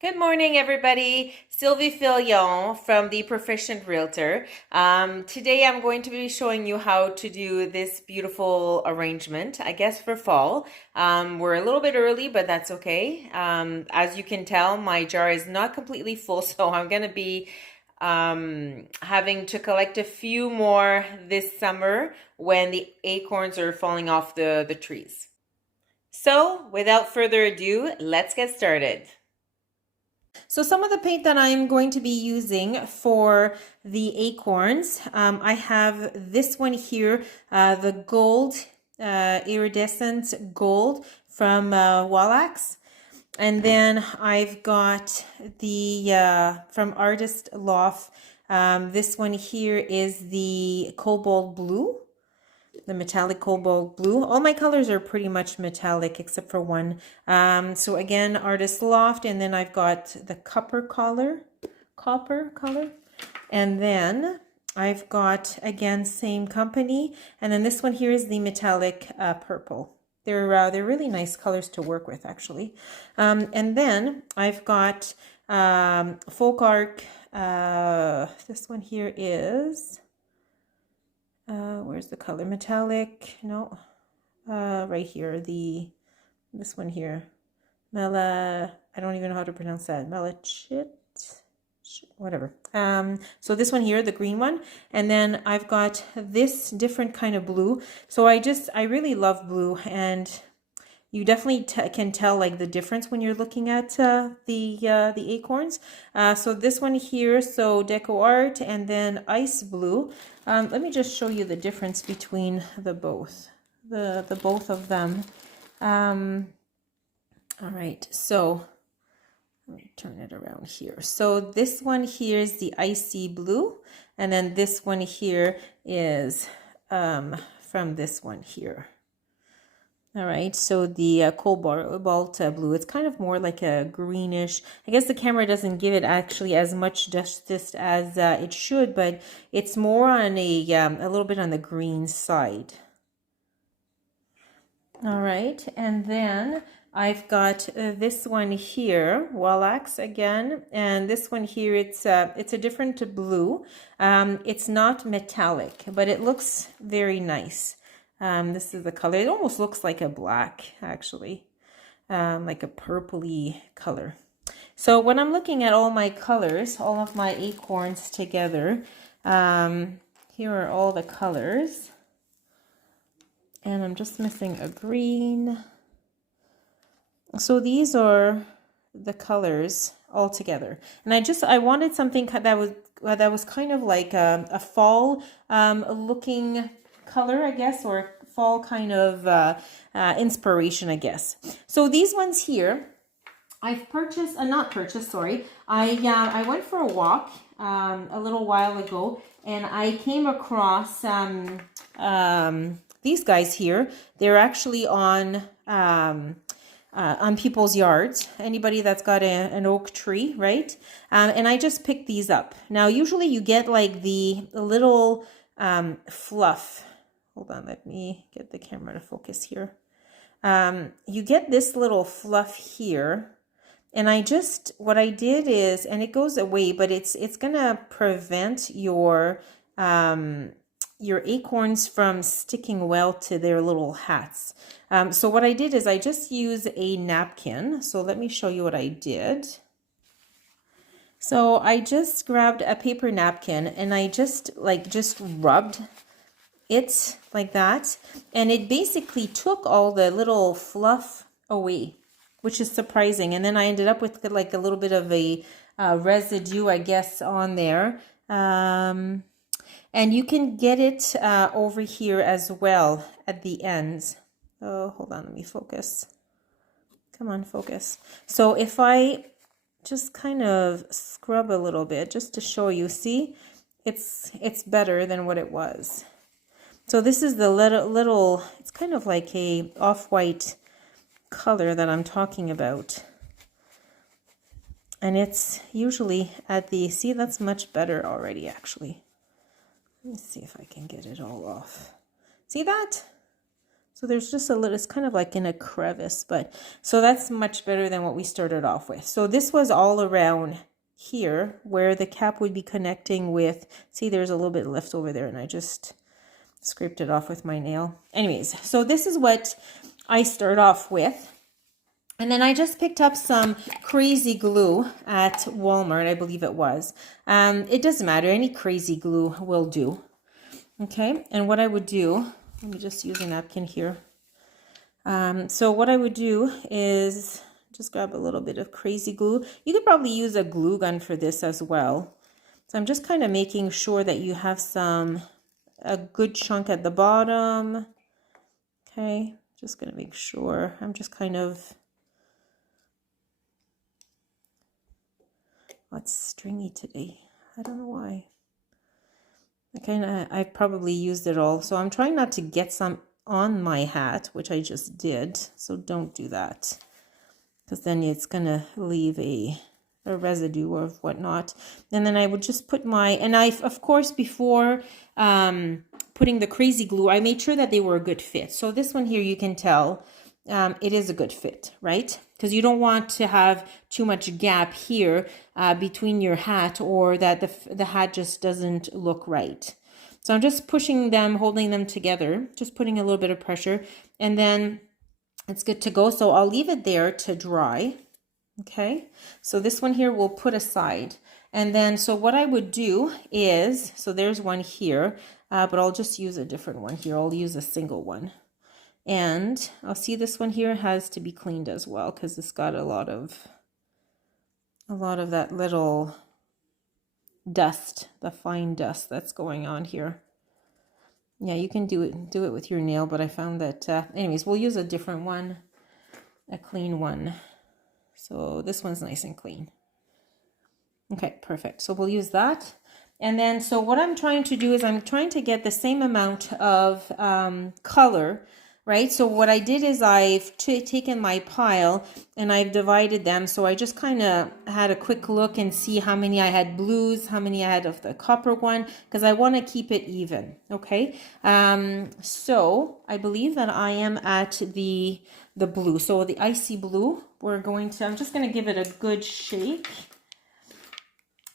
Good morning, everybody. Sylvie Filion from the Proficient Realtor. Today I'm going to be showing you how to do this beautiful arrangement, I guess for fall. We're a little bit early, but that's okay. As you can tell, my jar is not completely full, so I'm going to be having to collect a few more this summer when the acorns are falling off the trees. So, without further ado, let's get started. So some of the paint that I'm going to be using for the acorns, I have this one here, the gold, iridescent gold from Wallax. And then I've got the, from Artist Loft, this one here is the cobalt blue. The metallic cobalt blue. All my colors are pretty much metallic except for one. So again, Artist Loft, and then I've got the copper color. And then I've got, again, same company. And then this one here is the metallic purple. They're really nice colors to work with, actually. And then I've got Folk Arc. This one here is... where's the color? Metallic? No. Right here. This one here. I don't even know how to pronounce that. Melachit? Whatever. So this one here, the green one. And then I've got this different kind of blue. So I really love blue, and you definitely can tell like the difference when you're looking at the acorns. So this one here, so Deco Art, and then Ice Blue. Let me just show you the difference between the both of them. All right, so let me turn it around here. So this one here is the Icy Blue, and then this one here is from this one here. All right, so the cobalt blue, it's kind of more like a greenish. I guess the camera doesn't give it actually as much justice as it should, but it's more on a little bit on the green side. All right, and then I've got this one here, Wallax again, and this one here, it's a different blue. It's not metallic, but it looks very nice. This is the color. It almost looks like a black, actually, like a purpley color. So when I'm looking at all my colors, all of my acorns together, here are all the colors. And I'm just missing a green. So these are the colors all together. And I wanted something that was kind of like a fall looking color, I guess, or fall kind of inspiration, I guess. So these ones here, I've purchased, not purchased, sorry. I went for a walk a little while ago, and I came across these guys here. They're actually on people's yards. Anybody that's got an oak tree, right? And I just picked these up. Now, usually you get like the little fluff. Hold on, let me get the camera to focus here. You get this little fluff here, and what I did is, and it goes away, but it's gonna prevent your acorns from sticking well to their little hats. So what I did is I just use a napkin. So let me show you what I did. So I just grabbed a paper napkin, and I just rubbed it like that, and it basically took all the little fluff away, which is surprising. And then I ended up with like a little bit of a residue, I guess, on there. And you can get it over here as well at the ends. Oh, hold on, let me focus. Come on, focus. So if I just kind of scrub a little bit just to show you, see, it's better than what it was. So this is the little, it's kind of like a off-white color that I'm talking about. And it's usually at the, see, that's much better already, actually. Let me see if I can get it all off. See that? So there's just a little, it's kind of like in a crevice, but so that's much better than what we started off with. So this was all around here where the cap would be connecting with, see there's a little bit left over there and I just scraped it off with my nail. Anyways, so this is what I start off with. And then I just picked up some crazy glue at Walmart, I believe it was. It doesn't matter, any crazy glue will do. Okay, and what I would do, let me just use a napkin here. So what I would do is just grab a little bit of crazy glue. You could probably use a glue gun for this as well. So I'm just kind of making sure that you have a good chunk at the bottom. Okay, just going to make sure. I'm just kind of, oh, it's stringy today. I don't know why. I probably used it all. So I'm trying not to get some on my hat, which I just did. So don't do that, because then it's going to leave a residue of whatnot. And then I would just put and I, of course, before putting the crazy glue, I made sure that they were a good fit. So this one here, you can tell it is a good fit, right? Because you don't want to have too much gap here between your hat, or that the hat just doesn't look right. So I'm just pushing them, holding them together, just putting a little bit of pressure, and then it's good to go. So I'll leave it there to dry. Okay, so this one here we'll put aside. And then, so what I would do is, so there's one here, but I'll just use a different one here. I'll use a single one. And I'll see this one here has to be cleaned as well, because it's got a lot of that little dust, the fine dust that's going on here. Yeah, you can do it with your nail, but I found that, anyways, we'll use a different one, a clean one. So this one's nice and clean. Okay, perfect. So we'll use that. And then, so what I'm trying to do is I'm trying to get the same amount of color, right? So what I did is I've taken my pile and I've divided them. So I just kind of had a quick look and see how many I had blues, how many I had of the copper one, because I want to keep it even. Okay. So I believe that I am at the blue. So the icy blue, I'm just going to give it a good shake.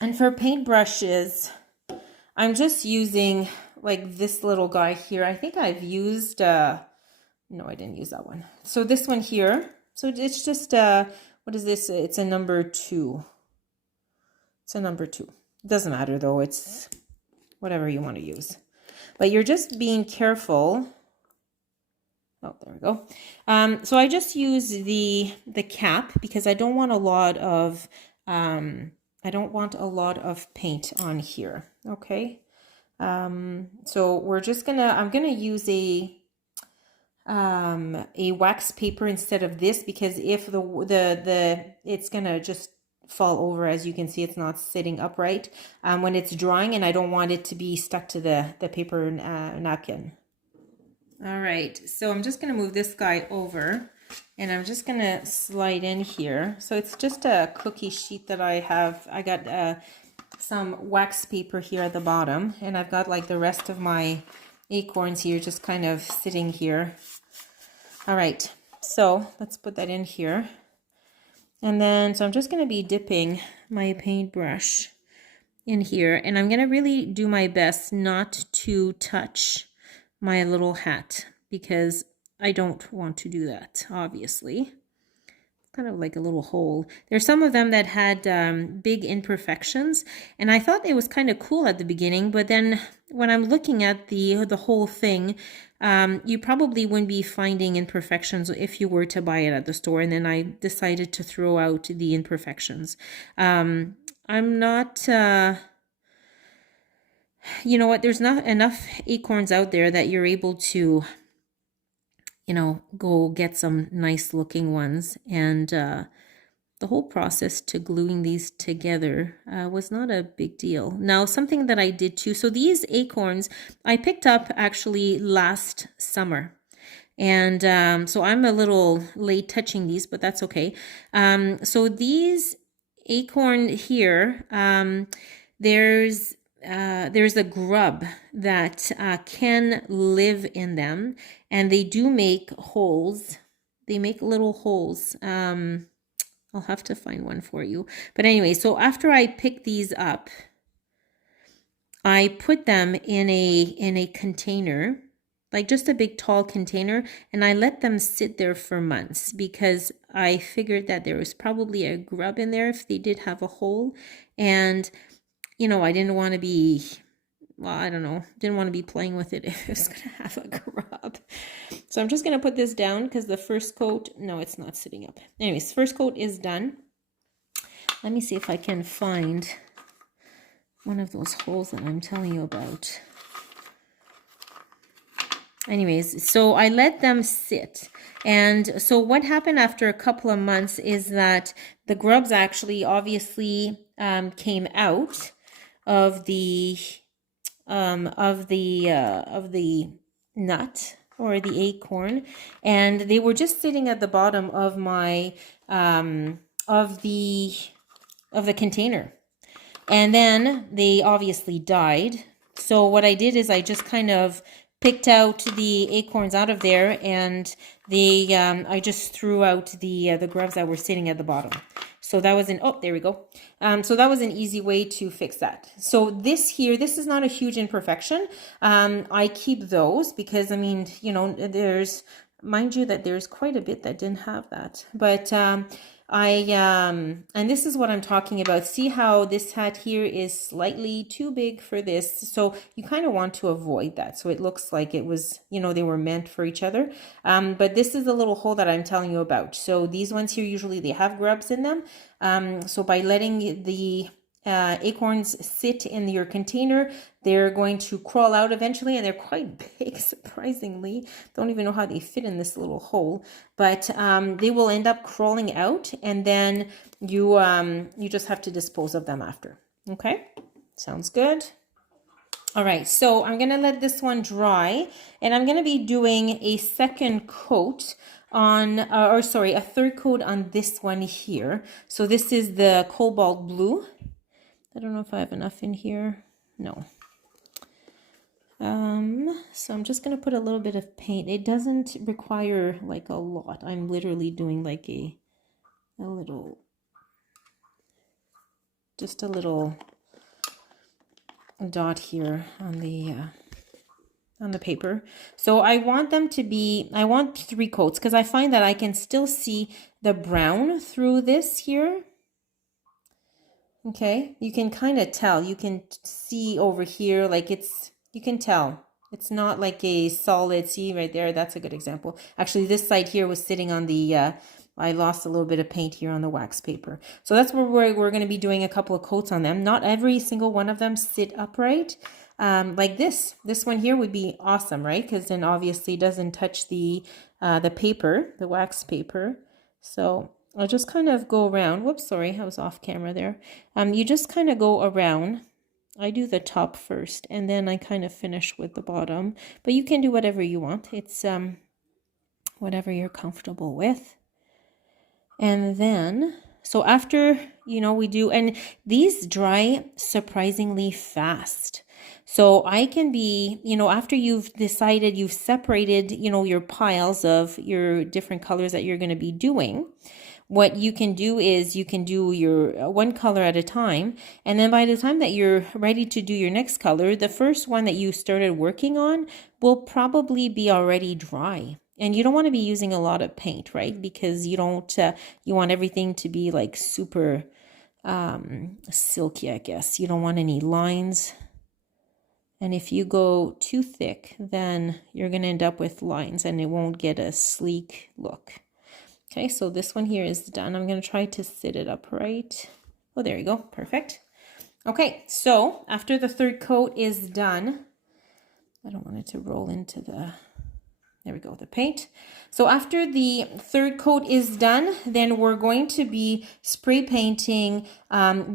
And for paintbrushes, I'm just using like this little guy here. I think I've used, no, I didn't use that one. So this one here, so it's just, what is this? It's a number 2. It's a number 2. It doesn't matter though. It's whatever you want to use. But you're just being careful. Oh, there we go. So I just use the cap because I don't want a lot of, paint on here. Okay. So we're just I'm gonna use a wax paper instead of this, because if it's gonna just fall over. As you can see, it's not sitting upright when it's drying, and I don't want it to be stuck to the paper napkin. All right, so I'm just gonna move this guy over, and I'm just gonna slide in here. So it's just a cookie sheet that I have. I got some wax paper here at the bottom, and I've got like the rest of my acorns here just kind of sitting here. All right, so let's put that in here. And then, so I'm just going to be dipping my paintbrush in here, and I'm going to really do my best not to touch my little hat, because I don't want to do that, obviously. Kind of like a little hole. There's some of them that had big imperfections, and I thought it was kind of cool at the beginning, but then when I'm looking at the whole thing, you probably wouldn't be finding imperfections if you were to buy it at the store. And then I decided to throw out the imperfections. I'm not, you know what, there's not enough acorns out there that you're able to, you know, go get some nice looking ones. And the whole process to gluing these together was not a big deal. Now, something that I did too, so these acorns I picked up actually last summer. And so I'm a little late touching these, but that's okay. So these acorn here, there's there's a grub that can live in them, and they do make holes. They make little holes. I'll have to find one for you. But anyway, so after I pick these up, I put them in a container, like just a big tall container, and I let them sit there for months because I figured that there was probably a grub in there if they did have a hole. And, you know, I didn't want to be, well, I don't know, didn't want to be playing with it if it was going to have a grub. So I'm just going to put this down because the first coat, no, it's not sitting up. Anyways, first coat is done. Let me see if I can find one of those holes that I'm telling you about. Anyways, so I let them sit. And so what happened after a couple of months is that the grubs actually obviously came out of the nut or the acorn, and they were just sitting at the bottom of my of the container. And then they obviously died. So what I did is I just kind of picked out the acorns out of there, and I just threw out the grubs that were sitting at the bottom. So that was oh, there we go. So that was an easy way to fix that. So this here, this is not a huge imperfection. I keep those because, I mean, you know, mind you that there's quite a bit that didn't have that. But and this is what I'm talking about. See how this hat here is slightly too big for this. So you kind of want to avoid that. So it looks like it was, you know, they were meant for each other. But this is the little hole that I'm telling you about. So these ones here, usually they have grubs in them. So by letting the acorns sit in your container, they're going to crawl out eventually, and they're quite big, surprisingly. Don't even know how they fit in this little hole, but they will end up crawling out, and then you just have to dispose of them after. Okay, sounds good. All right, so I'm gonna let this one dry, and I'm gonna be doing a second coat on, or sorry, a third coat on this one here. So this is the cobalt blue. I don't know if I have enough in here. No. So I'm just going to put a little bit of paint. It doesn't require like a lot. I'm literally doing like a little, just a little dot here on the paper. So I want them to be, I want 3 coats because I find that I can still see the brown through this here. Okay, you can kind of tell, you can see over here, like you can tell. It's not like a solid, see right there, that's a good example. Actually, this side here was sitting on the, I lost a little bit of paint here on the wax paper. So that's where we're going to be doing a couple of coats on them. Not every single one of them sit upright. Like this one here would be awesome, right? Because then obviously it doesn't touch the paper, the wax paper. So I'll just kind of go around. Whoops, sorry, I was off camera there. You just kind of go around. I do the top first, and then I kind of finish with the bottom. But you can do whatever you want. It's whatever you're comfortable with. And then, so after, you know, we do, and these dry surprisingly fast. So I can be, you know, after you've decided, you've separated, you know, your piles of your different colors that you're going to be doing, what you can do is you can do your one color at a time. And then by the time that you're ready to do your next color, the first one that you started working on will probably be already dry. And you don't want to be using a lot of paint, right? Because you don't, you want everything to be like super silky, I guess. You don't want any lines. And if you go too thick, then you're going to end up with lines and it won't get a sleek look. Okay, so this one here is done. I'm going to try to sit it upright. Oh, there you go. Perfect. Okay, so after the third coat is done, I don't want it to roll into the, there we go, the paint. So after the third coat is done, then we're going to be spray painting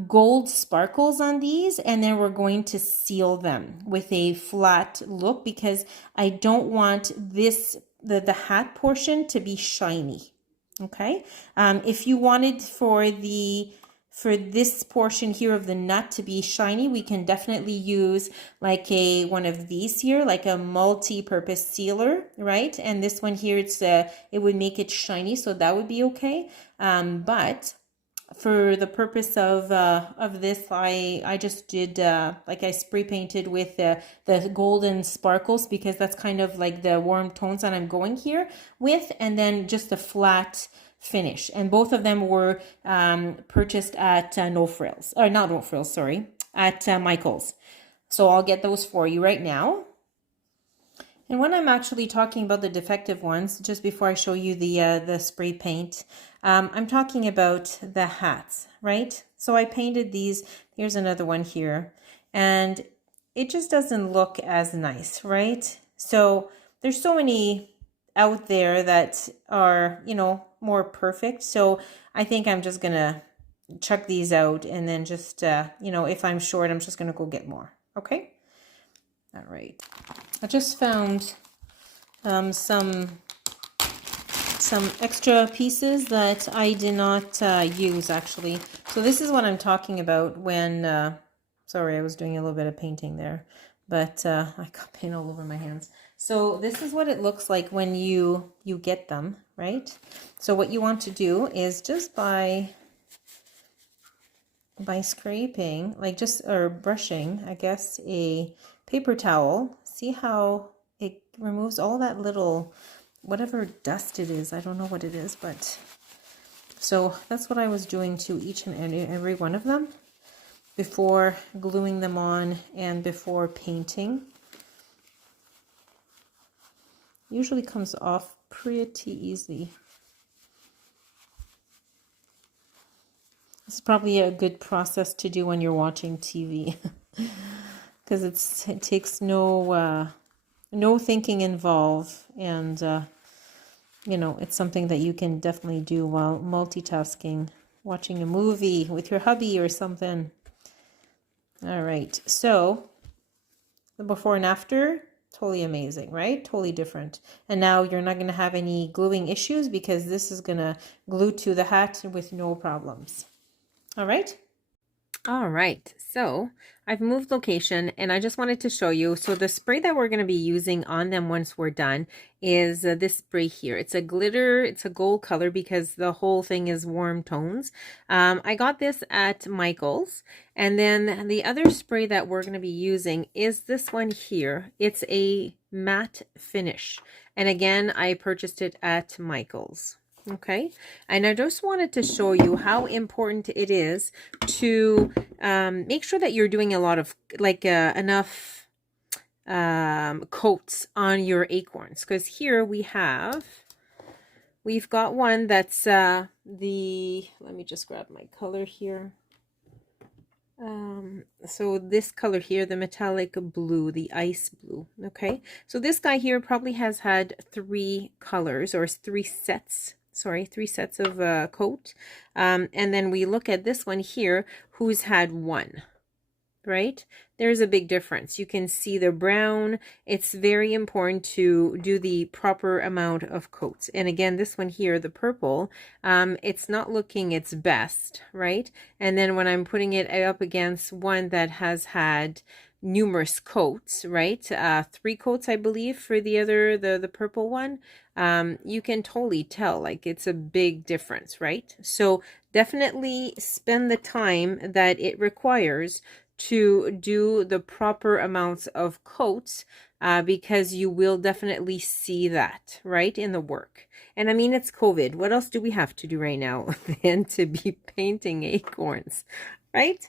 gold sparkles on these, and then we're going to seal them with a flat look because I don't want this, the hat portion to be shiny. Okay, if you wanted for the for this portion here of the nut to be shiny, we can definitely use like one of these here, like a multi-purpose sealer, right? And this one here, it would make it shiny, so that would be okay. But for the purpose of this, I just did like I spray painted with the golden sparkles, because that's kind of like the warm tones that I'm going here with, and then just a flat finish. And both of them were purchased at No Frills, or not No Frills, sorry, at Michael's. So I'll get those for you right now. And when I'm actually talking about the defective ones, just before I show you the spray paint, I'm talking about the hats, right? So I painted these. Here's another one here, and it just doesn't look as nice, right? So there's so many out there that are, you know, more perfect. So I think I'm just gonna chuck these out, and then just, you know, if I'm short, I'm just gonna go get more. Okay. All right. I just found some extra pieces that I did not use actually. So this is what I'm talking about when, sorry, I was doing a little bit of painting there, but I got paint all over my hands. So this is what it looks like when you get them, right? So what you want to do is just by scraping, like just, or brushing, I guess, a paper towel, see how it removes all that little, whatever dust it is. I don't know what it is, but so that's what I was doing to each and every one of them before gluing them on and before painting. Usually comes off pretty easy. It's probably a good process to do when you're watching TV, because it takes no thinking involved, and you know, it's something that you can definitely do while multitasking, watching a movie with your hubby or something. All right, so the before and after, totally amazing, right? Totally different. And now you're not going to have any gluing issues, because this is going to glue to the hat with no problems. All right. All right, so I've moved location, and I just wanted to show you. So the spray that we're going to be using on them once we're done is this spray here. It's a glitter, it's a gold color, because the whole thing is warm tones. I got this at Michael's. And then the other spray that we're going to be using is this one here. It's a matte finish. And again, I purchased it at Michael's. Okay, and I just wanted to show you how important it is to make sure that you're doing a lot of, like, enough coats on your acorns, because here we've got one that's let me just grab my color here. So this color here, the metallic blue, the ice blue. Okay, so this guy here probably has had 3 colors, or 3 sets of coat. And then we look at this one here, who's had 1, right? There's a big difference. You can see the brown. It's very important to do the proper amount of coats. And again, this one here, the purple, it's not looking its best, right? And then when I'm putting it up against one that has had numerous coats, right? 3 coats, I believe, for the other, the purple one. You can totally tell, like, it's a big difference, right? So definitely spend the time that it requires to do the proper amounts of coats, because you will definitely see that, right, in the work. And I mean, it's COVID. What else do we have to do right now than to be painting acorns, right?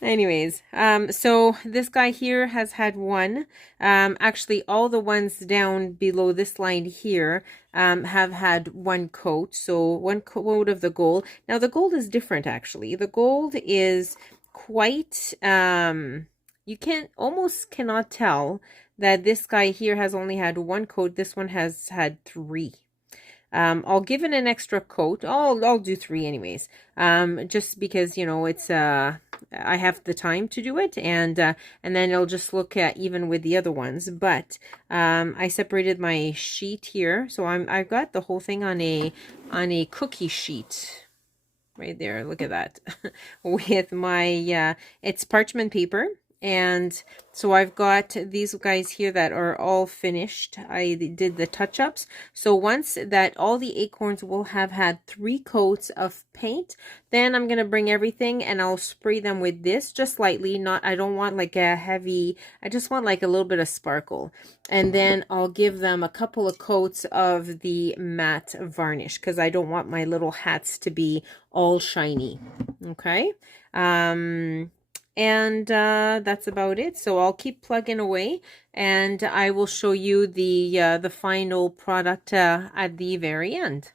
Anyways, so this guy here has had 1. Actually, all the ones down below this line here have had 1 coat. So 1 coat of the gold. Now the gold is different, actually. The gold is quite, you almost cannot tell that this guy here has only had 1 coat. This one has had 3. I'll give it an extra coat. I'll do 3 anyways. Just because, you know, it's I have the time to do it, and then it'll just look even with the other ones. But I separated my sheet here, so I've got the whole thing on a cookie sheet. right there. Look at that. With my, it's parchment paper. And so I've got these guys here that are all finished. I did the touch-ups. So once that all the acorns will have had 3 coats of paint, then I'm going to bring everything and I'll spray them with this just lightly. Not, I don't want like a heavy, I just want like a little bit of sparkle. And then I'll give them a couple of coats of the matte varnish because I don't want my little hats to be all shiny. Okay. And that's about it. So I'll keep plugging away and I will show you the final product at the very end.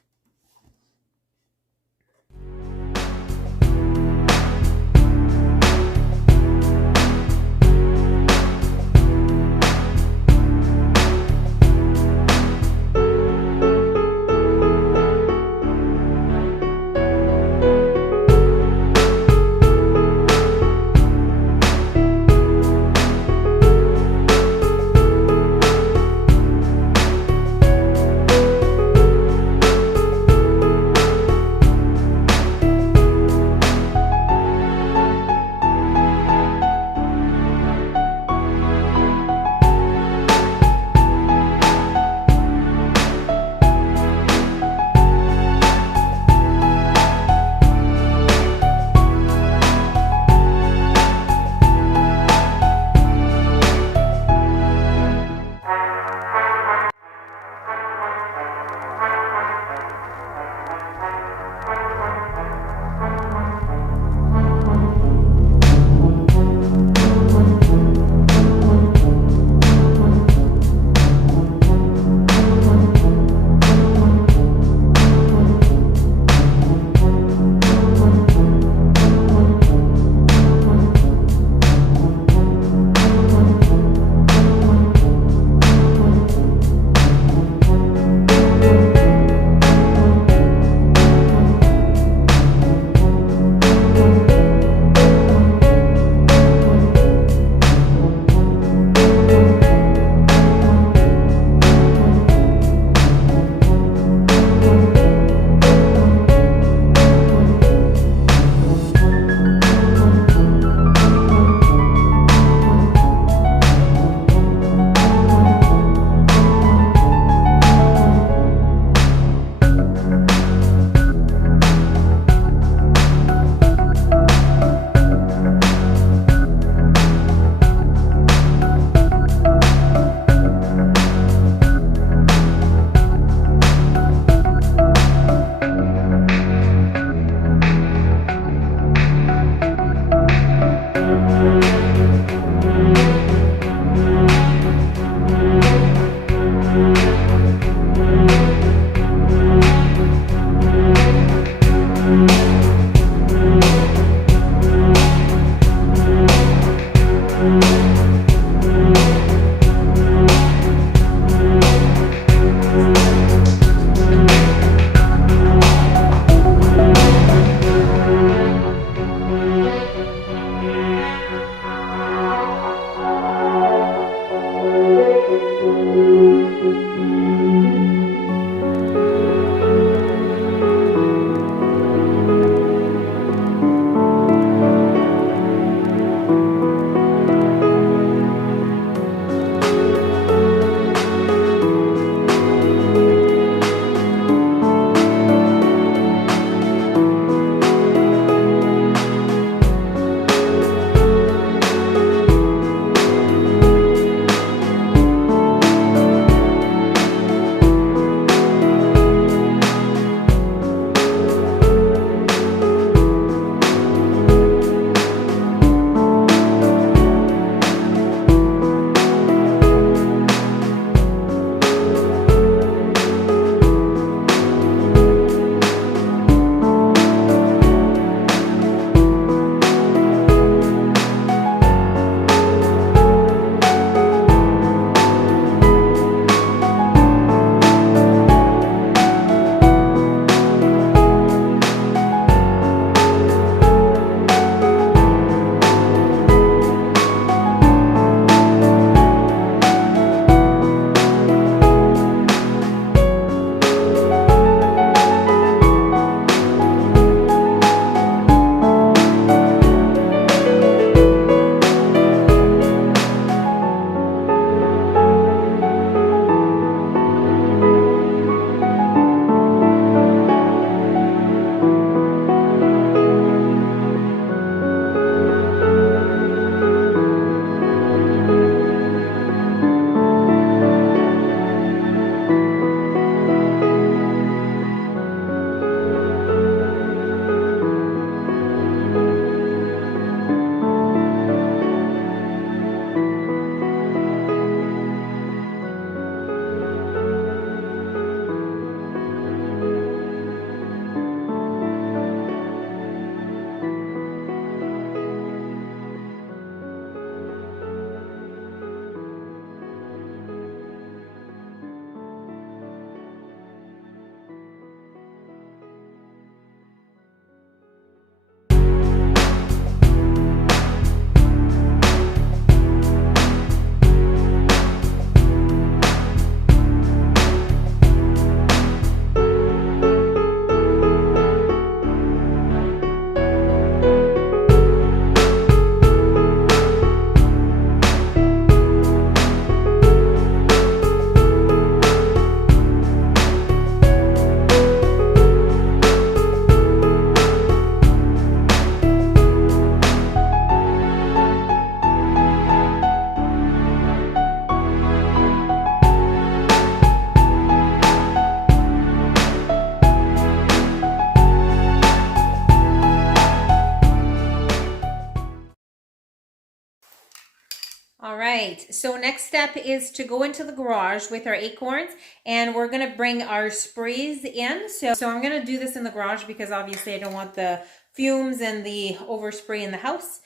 All right, so next step is to go into the garage with our acorns, and we're gonna bring our sprays in. So I'm gonna do this in the garage because obviously I don't want the fumes and the overspray in the house.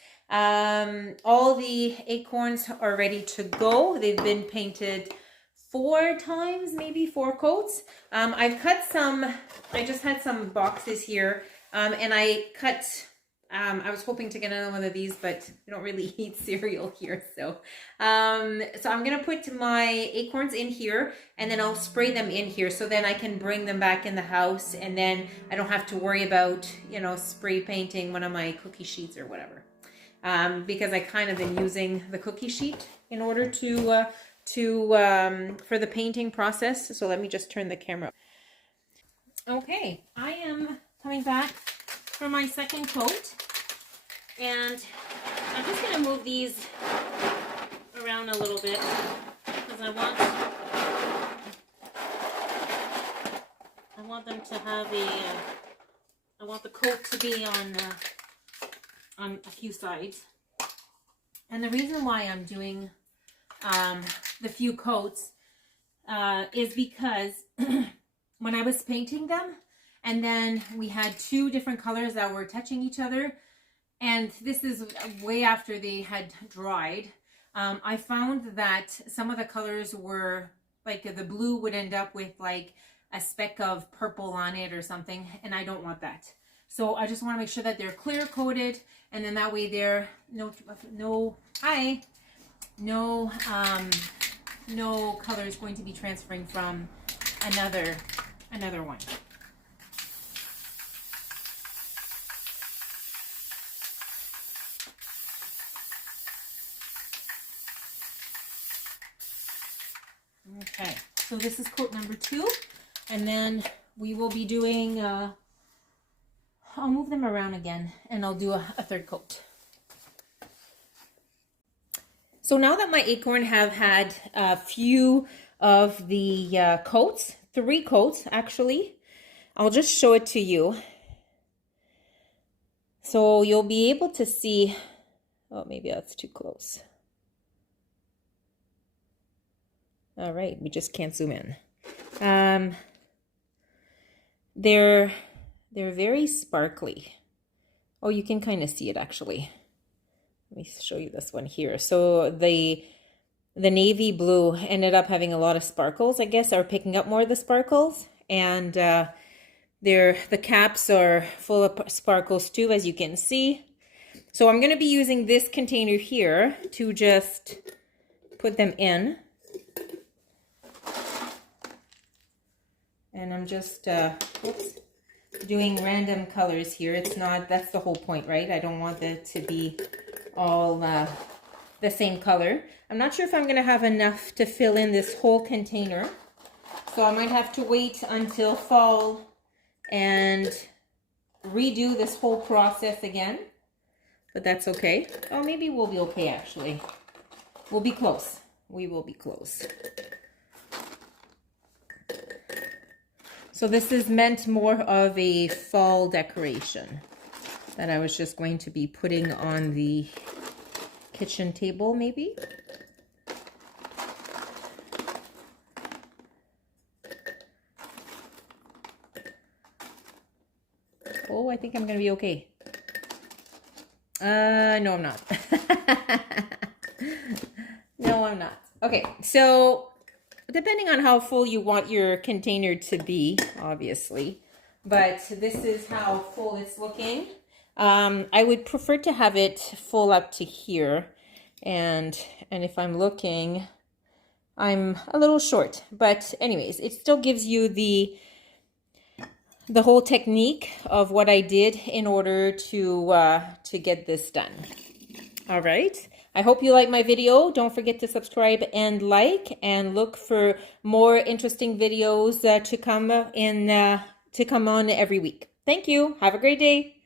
All the acorns are ready to go. They've been painted 4 times, maybe 4 coats. I've cut some, I just had some boxes here, and I cut, I was hoping to get another one of these, but we don't really eat cereal here. So I'm gonna put my acorns in here, and then I'll spray them in here, so then I can bring them back in the house, and then I don't have to worry about, you know, spray painting one of my cookie sheets or whatever. Because I kind of been using the cookie sheet in order to for the painting process. So let me just turn the camera. Okay, I am coming back for my second coat, and I'm just going to move these around a little bit because I want them to have I want the coat to be on a few sides. And the reason why I'm doing the few coats is because when I was painting them, and then we had 2 different colors that were touching each other, and this is way after they had dried, I found that some of the colors were like the blue would end up with like a speck of purple on it or something, and I don't want that. So I just want to make sure that they're clear coated, and then that way there no color is going to be transferring from another one. Okay, so this is coat number 2, and then we will be doing I'll move them around again, and I'll do a 3rd coat. So now that my acorn have had a few of the coats, 3 coats actually, I'll just show it to you. So you'll be able to see, oh, maybe that's too close. All right, we just can't zoom in. They're very sparkly. Oh, you can kind of see it actually. Let me show you this one here. So the navy blue ended up having a lot of sparkles, I guess, are picking up more of the sparkles. And the caps are full of sparkles too, as you can see. So I'm going to be using this container here to just put them in. And I'm just, doing random colors here. It's not, that's the whole point, right? I don't want it to be all the same color. I'm not sure if I'm going to have enough to fill in this whole container. So I might have to wait until fall and redo this whole process again. But that's okay. Oh, maybe we'll be okay actually. We'll be close. We will be close. So this is meant more of a fall decoration that I was just going to be putting on the kitchen table, maybe. Oh, I think I'm going to be okay. No, I'm not. No, I'm not. Okay, so depending on how full you want your container to be, obviously, but this is how full it's looking. I would prefer to have it full up to here, and if I'm looking, I'm a little short, but anyways, it still gives you the whole technique of what I did in order to get this done. All right. I hope you like my video. Don't forget to subscribe and like, and look for more interesting videos to come on every week. Thank you. Have a great day.